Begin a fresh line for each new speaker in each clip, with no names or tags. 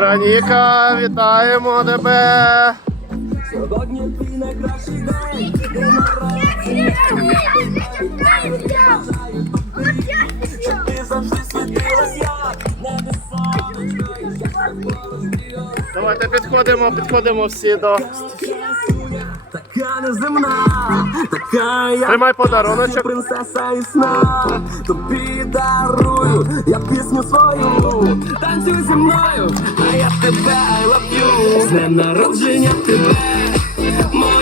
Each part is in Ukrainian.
Вероніка, вітаємо тебе!
Сьогодні ти найкращий день. Ти завжди світилась як.
Давайте підходимо, підходимо всі до.
Така неземна, така я
Тримай подаруночок.
принцеса і сна. Тобі дарую, я пісню свою. Танцюй зі мною, а я тебе I love you. З днем народження тебе, моя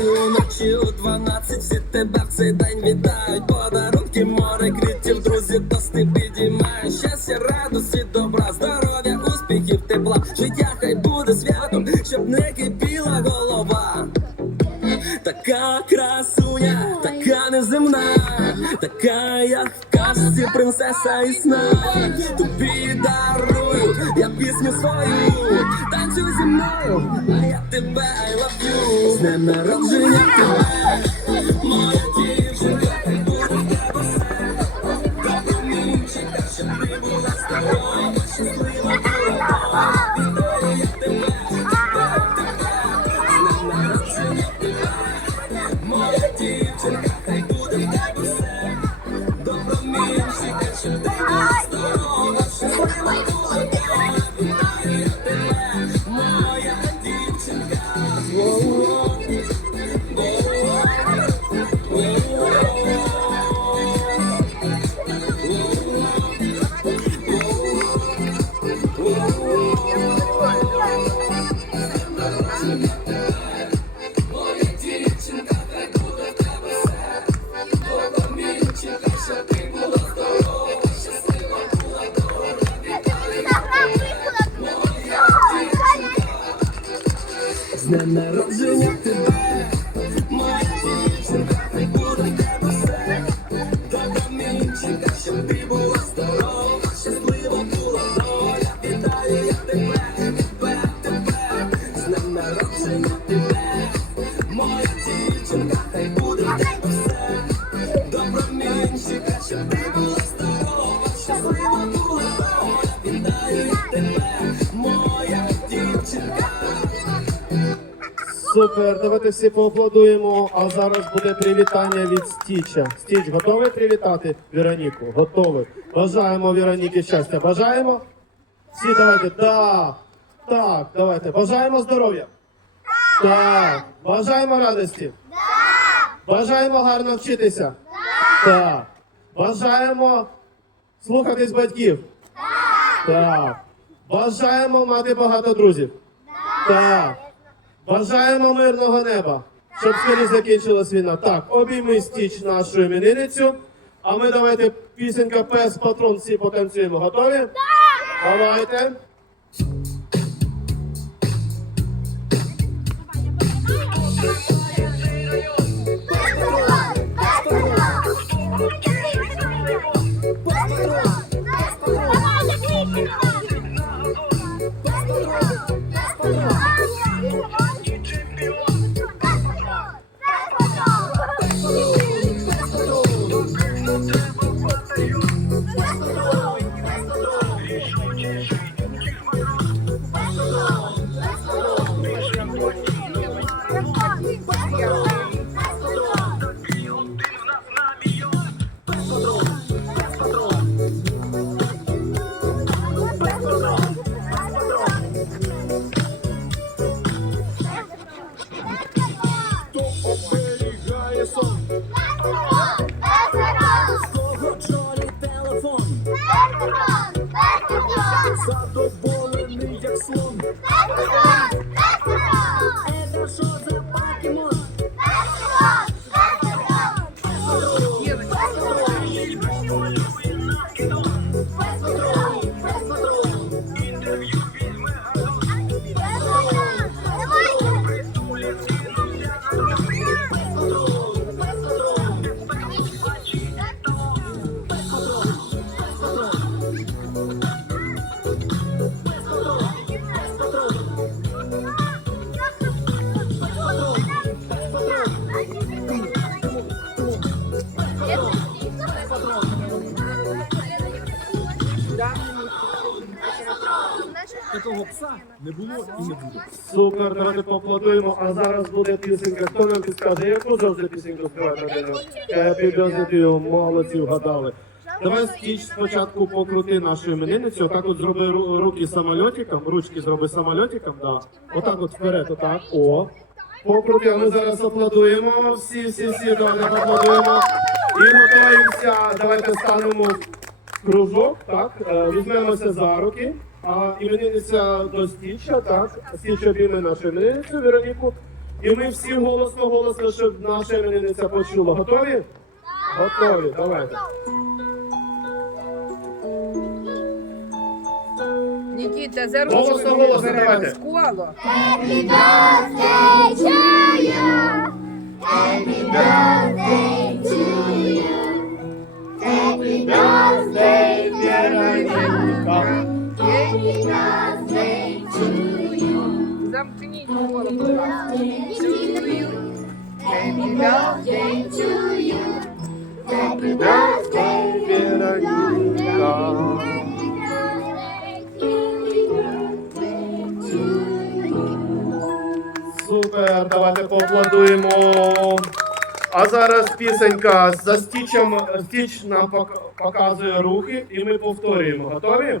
Уночі у 12 всі тебе в цей день вітають. Подарунки, море квітів, друзі, тости підіймають. Щастя, радості, добра, здоров'я, успіхів, тепла. Життя хай буде святом, щоб не кипіла голова. Така красуня, така неземна, така як в казці принцеса і сна. Тобі дарую, я пісню свою, танцюй зі мною, а я тебе. З днем народження тебе, моя дівчинка, З днем
Супер, давайте всі поаплодуємо. А зараз буде привітання від Стіча. Стіч, готовий привітати Вероніку? Готовий. Бажаємо Вероніки щастя. Бажаємо? Всі давайте. Так. Так, давайте. Бажаємо здоров'я. Так. Бажаємо радості. Бажаємо гарно вчитися. Так. Бажаємо слухатись батьків. Так. Бажаємо мати багато друзів. Так. Бажаємо мирного неба, щоб скоріше закінчилась війна. Так, обійми стіч нашу іменинницю. А ми давайте пісенька Пес Патрон всі потанцюємо. Готові? Так! Давайте.
Ağlarmayacak Ben Такого пса не було і не буде.
Супер, давайте поаплодуємо. А зараз буде пісенька. Хто нам підскаже, яку завжди пісеньку співати to you. молодці, вгадали. Давай стіч спочатку покрути нашу іменинницю. Отак от зроби ру- руки самольотиком, ручки зроби самольотиком, да. Отак от вперед, отак. О. Покрути, а ми зараз аплодуємо. Всі, всі, всі, давайте аплодуємо. І готуємося. Давайте станемо в кружок, так, е, візьмемося за руки, а іменинниця до стіча, так, стіч обійме нашу іменинницю Вероніку. І ми всі голосно, голосно, щоб наша іменинниця почула. Готові? Готові, давайте.
Нікіта, за
Голосно, голосно, давайте.
з.
Happy birthday to you. Happy birthday to you. Happy birthday, Happy birthday to you. Happy birthday,
Вероніка.
Happy birthday to you.
Супер, давайте поаплодуємо. А зараз пісенька за стічем. Стіч нам показує рухи, і ми повторюємо. Готові?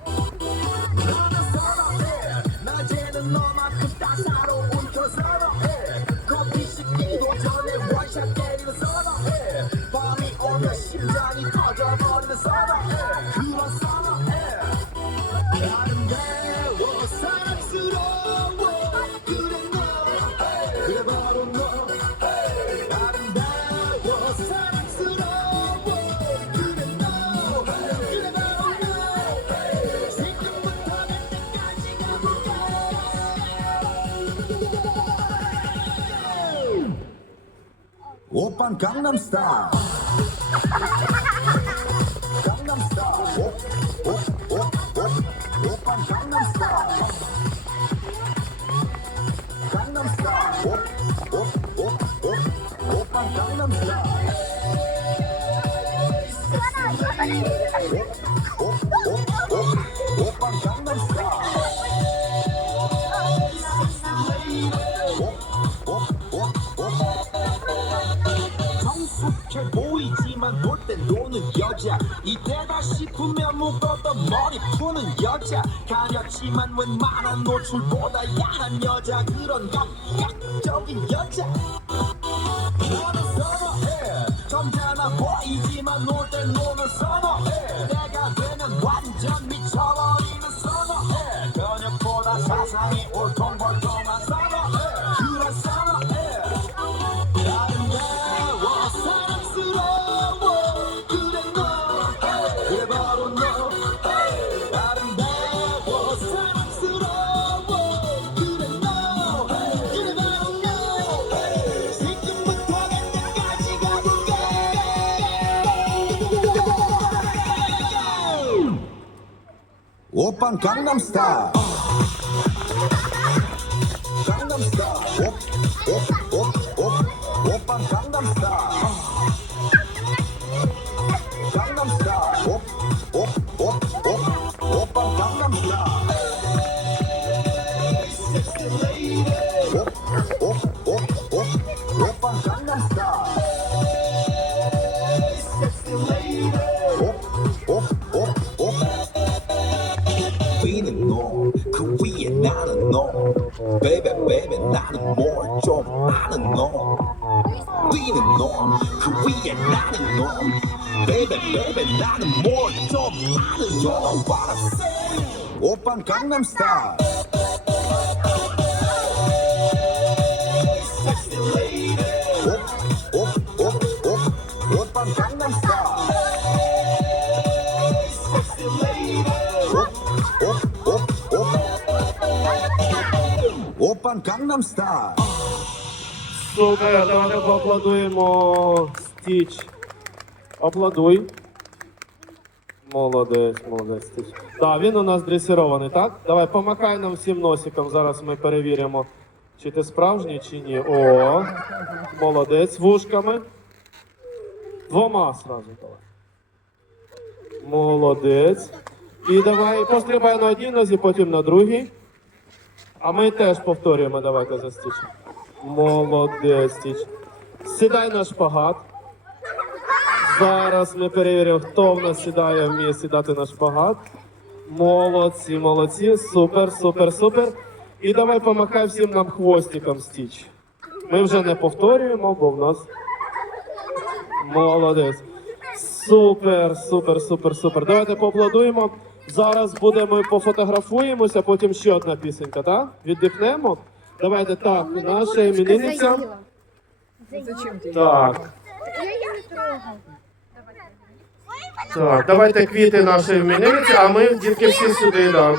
아름다워 오빤 오빤 강남스타일. 강남스타일. 오 잘 보이지만 볼때 노는 여자. 이때 다 싶으면 묶었던 머리 푸는 여자 가렸지만 웬만한 노출보다 야한 여자 그런 감각적인 여자 너는 선어해 점잖아 보이지만 놀 땐 노는 선어해 Japan Gangnam Style. not a norm. Baby, baby, not a more job, not a norm. Be the norm, career, not a norm. Baby, baby, not a more job, not a norm. What I say, open Gangnam Style. Стефан Gangnam Style.
Супер, давайте поаплодуємо Стіч. Аплодуй. Молодець, молодець. Стіч. Так, він у нас дресирований, так? Давай, помакай нам всім носиком. Зараз ми перевіримо, чи ти справжній, чи ні. О, молодець. Вушками. Двома сразу давай. Молодець. І давай пострибай на одній нозі, потім на другій. А ми теж повторюємо, давайте за стічем. Молодець, Стіч. Сідай на шпагат. Зараз ми перевіримо, хто в нас сідає, вміє сідати на шпагат. Молодці, молодці. Супер, супер, супер. І давай помахай всім нам хвостиком стіч. Ми вже не повторюємо, бо в нас. Молодець. Супер, супер, супер, супер. Давайте поаплодуємо. Зараз будемо пофотографуємося, потім ще одна пісенька, так? Віддихнемо. Давайте так, наша іменинниця.
Зачем ти?
Так,
Я її не трогав.
так, давайте квіти нашої іменинниці, а ми, дітки, всі сюди, да.